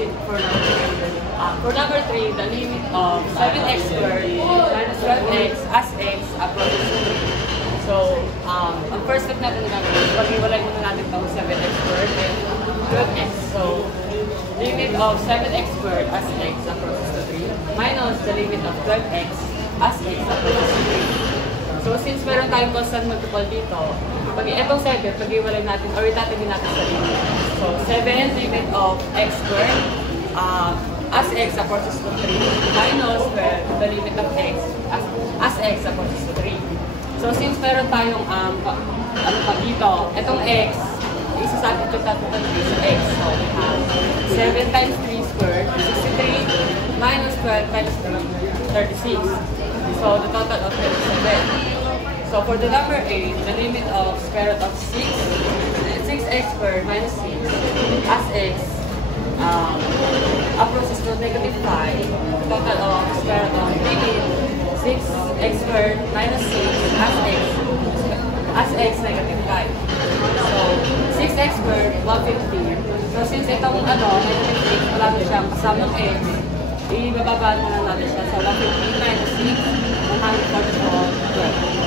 proceed for number 3, the limit of 7x squared minus 12x as x approaches to 3. So, ang first step natin na gagawin, pag-iwalay muna natin itong 7x squared and 12x. So, limit of 7x squared as x approaches to 3 minus the limit of 12x as x approaches to 3. So, since meron tayong constant multiple dito, pag itong 7, pag-iwalay natin, or itatagin natin sa limit. So, 7 limit of x squared as x approaches to 3 minus the limit of x as x approaches to 3. So, since meron tayong dito, itong x, isa-substitute natin sa x. So, we have 7 times 3 squared, 63, minus 12 times 3, 36. So, the total of 37. So, for the number 8, the limit of square root of 6x squared minus 6 as x approaches to negative 5, total of square root of 6x squared minus 6 as x negative 5. So, 6x squared, 150. So, since itong negative 6, wala na siyang kasamang x, ibababa na natin siya. So, 150 minus 6, 144, 12.